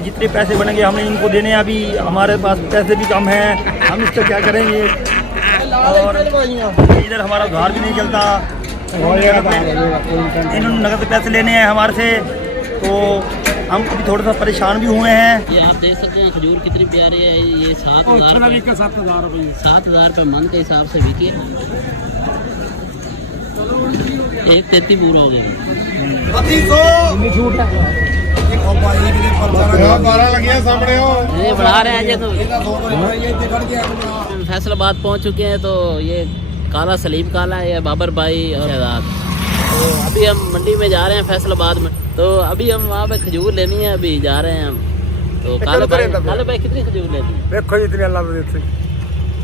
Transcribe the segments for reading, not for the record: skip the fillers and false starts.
कि जितने पैसे बनेंगे हमने इनको देने हैं। अभी हमारे पास पैसे भी कम हैं, हम इससे क्या करेंगे। और इधर हमारा उधार भी नहीं चलता, इन्होंने नगद पैसे लेने हैं हमारे से, तो हम अभी थोड़ा सा परेशान भी हुए हैं। ये आप देख सकते हैं खजूर कितनी प्यारी है। ये 7,000 रुपये मन के हिसाब से बिकी है। 1,33 पूरा हो गया। ये बढ़ा रहे हैं तो फैसलाबाद पहुंच चुके हैं। तो ये काला सलीम काला है, ये बाबर भाई और शहजाद। तो अभी हम मंडी में जा रहे हैं फैसलाबाद में। तो अभी हम वहाँ पे खजूर लेनी है, अभी जा रहे हैं हम। तो काले भाई कितनी खजूर लेनी है? देखो जितनी अल्लाह ने दी।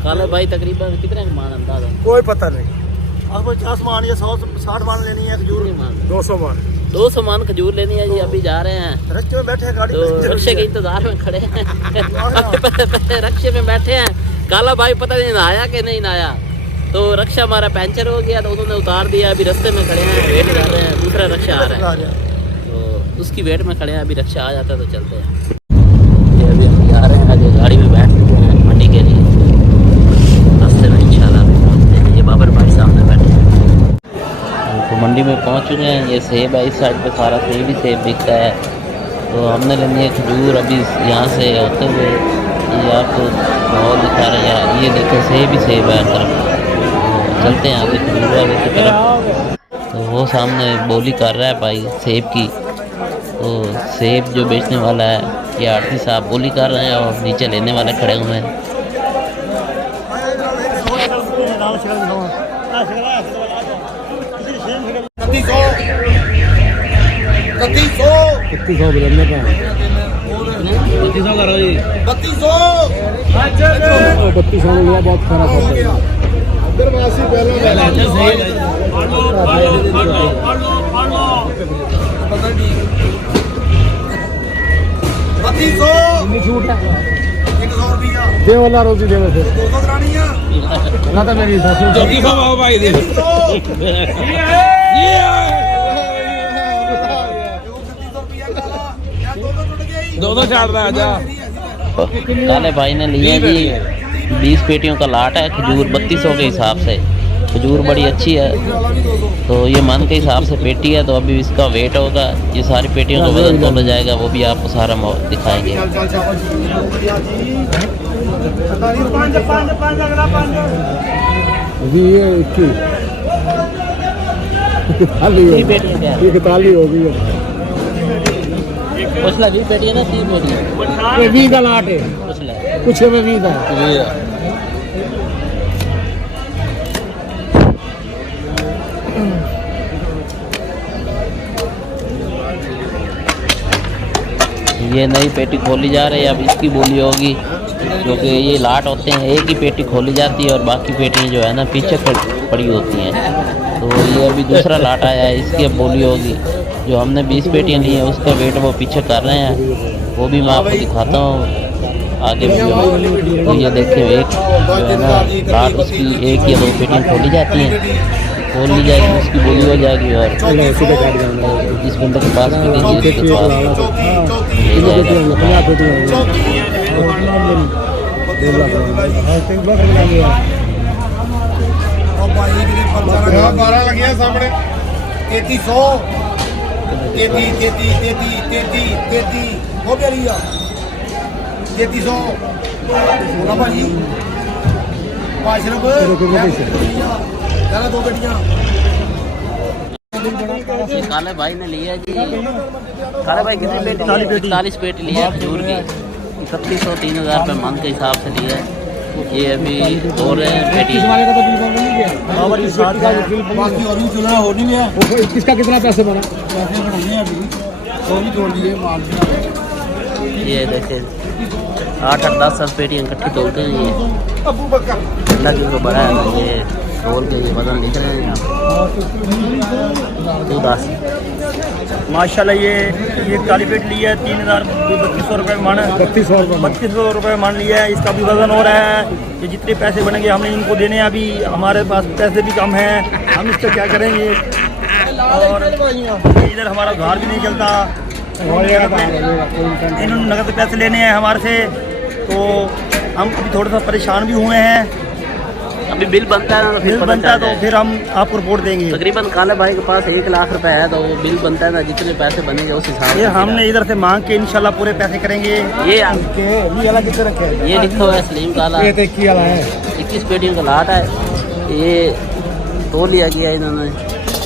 काले भाई तकरीबन कितने मान अंदाजा? कोई पता नहीं, आपको 50 मान या 100-60 मान लेनी है खजूर। 200 मान खजूर लेनी है जी। अभी जा रहे हैं, रस्ते में बैठे हैं, गाड़ी तो रक्शे के इंतजार में खड़े हैं। रक्शे में बैठे हैं। काला भाई पता नहीं नहाया कि नहीं नहाया, तो रक्षा हमारा पंचर हो गया, तो उन्होंने उतार दिया। अभी रास्ते में खड़े हैं, वेट कर रहे हैं, दूसरा रक्षा आ रहा है, तो उसकी वेट में खड़े हैं। अभी रक्षा आ जाता है तो चलते हैं। ये अभी हम जा रहे हैं, आगे गाड़ी में बैठ चुके हैं मंडी के लिए। रास्ते में इंशाल्लाह पहुँचते हैं। ये बाबर भाई सामने बैठे हैं, तो मंडी में पहुँच चुके हैं। ये सेब है, इस साइड पे सारा सेब ही सेब बिकता है। तो हमने लेनी है खजूर। अभी यहाँ से होते हुए ये आपको माहौल दिखा रहे हैं। ये देखें सेब ही सेब है हर तरफ। चलते हैं आगे खजूर वाले की तरफ। तो वो सामने बोली कर रहा है भाई सेब की। तो सेब जो बेचने वाला है, ये आरती साहब बोली कर रहे हैं और नीचे लेने वाले खड़े हुए हैं। बहुत खराब हो गया। वाला रोजी दे ना तो मेरी भाई दे दो चार आजा। काले भाई ने लिए जी 20 पेटियों का लाट है खजूर 3200 के हिसाब से। खजूर बड़ी अच्छी है, तो ये मन के हिसाब से पेटी है। तो अभी इसका वेट होगा, ये सारी पेटियों का वजन तोला जाएगा, वो भी आपको सारा दिखाएंगे। कुछ 20 पेटी है ना, 3 पेटी है। 20 का लाट है, कुछ 20 का। ये नई पेटी खोली जा रही है, अब इसकी बोली होगी, क्योंकि ये लाट होते हैं, एक ही पेटी खोली जाती है और बाकी पेटियाँ जो है ना पीछे पड़ी होती हैं। तो ये अभी दूसरा लाट आया है, इसकी अब बोली होगी। जो हमने 20 पेटियाँ ली हैं उसका वेट वो पीछे कर रहे हैं, वो भी मैं आपको दिखाता हूँ आगे भी। तो ये देखें, एक जो है ना लाट उसकी 1 या 2 पेटियाँ खोली जाती हैं, खोल ली जाएगी, उसकी बोली हो जाएगी। और जिस बंदे के पास भी लीजिए उसके पास सामने 3300 हो गया लिया 3300 भाजी 5 2 पेटियां काले भाई ने लिया जी। काले भाई कितनी पेटी? 40 पेटी लिया है खजूर की। 3100 3000 रुपये मन के हिसाब से लिया है। ये अभी हो रहे हैं पेटी। किसका कितना पैसे बना? ये देखे 8-10 पेटियाँ इकट्ठी तोड़ते हैं। ये अल्लाह की बड़ा है ना, ये तोल के ये वजन लिख रहे हैं यहाँ 210। माशाल्लाह ये काली पेट लिया है 3200 रुपये मान, 3200 रुपये मान लिया है। इसका भी वजन हो रहा है कि जितने पैसे बनेंगे हमने इनको देने हैं। अभी हमारे पास पैसे भी कम हैं, हम इससे क्या करेंगे। और इधर हमारा उधार भी नहीं चलता, इन्होंने नगद पैसे लेने हैं हमारे से, तो हम अभी थोड़ा सा परेशान भी हुए हैं। अभी बिल बनता है ना, तो फिर बिल पता बनता है चलता तो फिर हम आपको रिपोर्ट देंगे। तकरीबन काले भाई के पास 1 लाख रुपए है, तो वो बिल बनता है ना, जितने पैसे बनेंगे उस हिसाब से ये हमने इधर से मांग के इंशाल्लाह पूरे पैसे करेंगे। ये लिखा हुआ है सलीम काला, 21 पेटियों का लाट है। ये तोल लिया गया इन्होंने,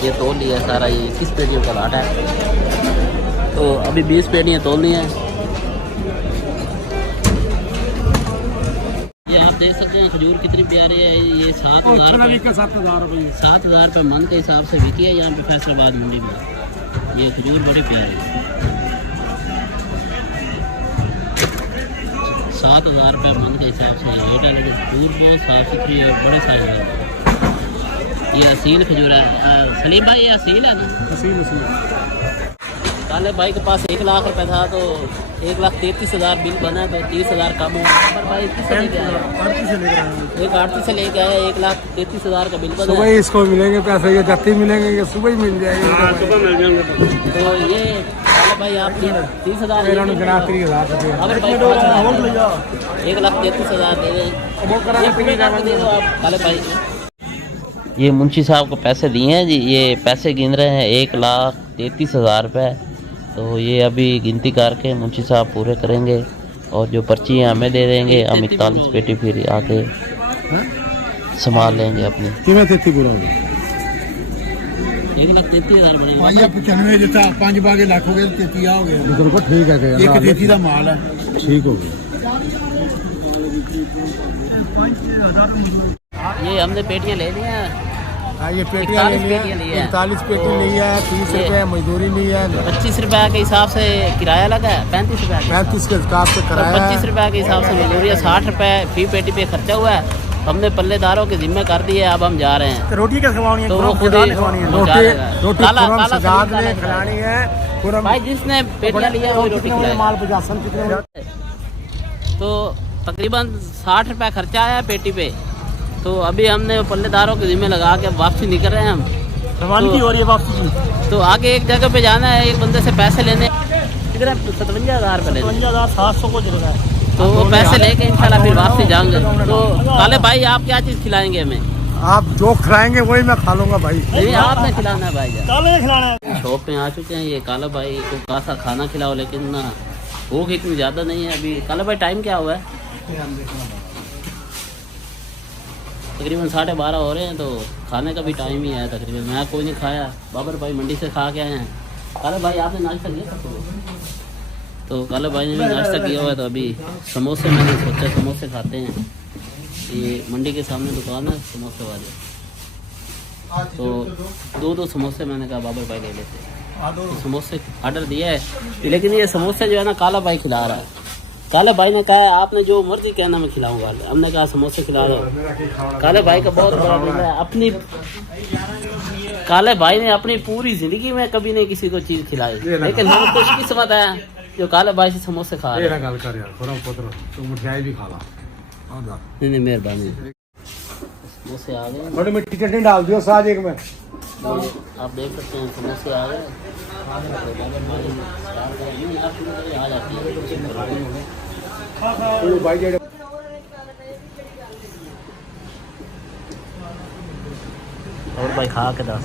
ये तोल लिया सारा, ये 21 पेटियों का लाट है। तो अभी 20 पेटियाँ तोलनी है। ये आप देख सकते हैं खजूर कितनी प्यारी है। ये 7,000 रुपये मन के हिसाब से बिकी है यहाँ पे फैसलाबाद मंडी में। ये खजूर बड़ी प्यारी है। 7,000 रुपये मन के हिसाब से रेट है, लेकिन खजूर बहुत साफ़ सुथरी है, बड़े साइज है। ये असील खजूर है। सलीम भाई ये असील है ना? असील। काले भाई के पास 1 लाख रुपए था, तो 1,33,000 बिल बना, तो 30,000 कम हुआ। पर भाई किससे लेके आया? एक आड़ती से लेके आया, 1,33,000 का बिल बना। सुबह ही इसको मिलेंगे पैसे, ये जत्ती मिलेंगे, ये सुबह ही मिल जाएंगे। सुबह मिल जाएंगे। तो ये काले भाई आप 30,000 1,33,000 दे दें। दे दो आप काले भाई। ये मुंशी साहब को पैसे दिए हैं जी, ये पैसे गिन रहे हैं 1,33,000 रुपये। तो ये अभी गिनती करके मुंशी साहब पूरे करेंगे, और जो पर्ची है हमें दे देंगे। हम 41 पेटी फिर आके संभाल लेंगे अपनी। 1,33,000 बड़े 95 जैसा 5 बागे लाख हो गए, 33 हो गया। ठीक है, एक 33 का माल है, ठीक हो गया। ये हमने पेटियाँ ले ली हैं। ये पेटियाँ ले लिया, 41 पेटी ली है, 30 रुपये मजदूरी ली है, 25 रुपये के हिसाब से किराया लगा है, 35 रुपये 35 के हिसाब से कराया, 25 रुपये के हिसाब से मजदूरी है, 60 रुपये फी पेटी पे खर्चा हुआ है। हमने पल्लेदारों के जिम्मे कर दिए, अब हम जा रहे हैं। तो रोटी क्या खवानी है? तो वो खुद ही रोटी खिलानी है। भाई जिसने पेटियाँ लिया वो रोटी खिलाए। माल 50 कितने? तो तकरीबन 60 रुपये खर्चा आया पेटी पे। तो अभी हमने पल्लेदारों के जिम्मे लगा के वापसी निकल रहे हैं हम। रवानगी हो रही है वापसी की। तो आगे एक जगह पे जाना है, एक बंदे से पैसे लेने, कितने 57,000 रुपये लेने, 57,700 को जरूरत है। तो वो पैसे लेके इंशाल्लाह फिर वापसी जाएंगे। तो काले भाई आप क्या चीज़ खिलाएंगे हमें? आप जो खिलाएंगे वही मैं खा लूँगा भाई। नहीं आपने खिलाना है भाई। काले खिलाना है। शॉप पे आ चुके हैं, ये काला भाई को कासा खाना खिलाओ, लेकिन ना भूख इतनी ज़्यादा नहीं है अभी। काला भाई टाइम क्या हुआ है? तकरीबन 12:30 हो रहे हैं, तो खाने का भी टाइम ही है तकरीबन। मैं कोई नहीं खाया, बाबर भाई मंडी से खा के आए हैं। काले भाई आपने नाश्ता किया था? तो काले भाई ने भी नाश्ता किया हुआ है। तो अभी समोसे, मैंने सोचा समोसे खाते हैं। ये मंडी के सामने दुकान है समोसे वाले, तो 2 समोसे मैंने कहा बाबर भाई ले लेते हैं। तो समोसे ऑर्डर दिया है, लेकिन ये समोसे जो है ना काला भाई खिला रहा है। काले भाई ने कहा है आपने जो मर्जी कहना मैं खिलाऊंगा। हमने कहा समोसे खिला दो। काले भाई का बहुत बड़ा दिल है। अपनी काले भाई ने अपनी पूरी जिंदगी में कभी नहीं किसी को चीज खिलाई, लेकिन हम खुशकिस्मत है जो काले भाई से समोसे खा रहे हैं। नहीं मेहरबानी। समोसे आ गए, थोड़ी मिट्टी चटनी डाल दियो साथ एक में। आप देख सकते हैं समोसे आ गए। आ जाती है और भाई खा के दस।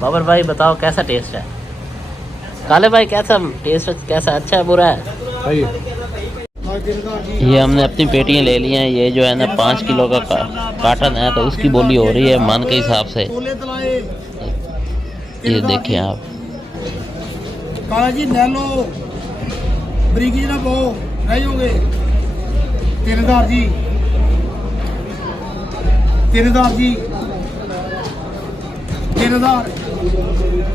बाबर भाई बताओ कैसा टेस्ट है? काले भाई कैसा टेस्ट, कैसा अच्छा है बुरा है? ये हमने अपनी पेटियाँ ले ली हैं। ये जो है ना 5 किलो का कार्टन है, तो उसकी बोली हो रही है मन के हिसाब से। ये देखें आप। काला जी ले लो, बरीकी ना पो नहीं होंगे। 3,000 जी, 3,000 जी, 3,000।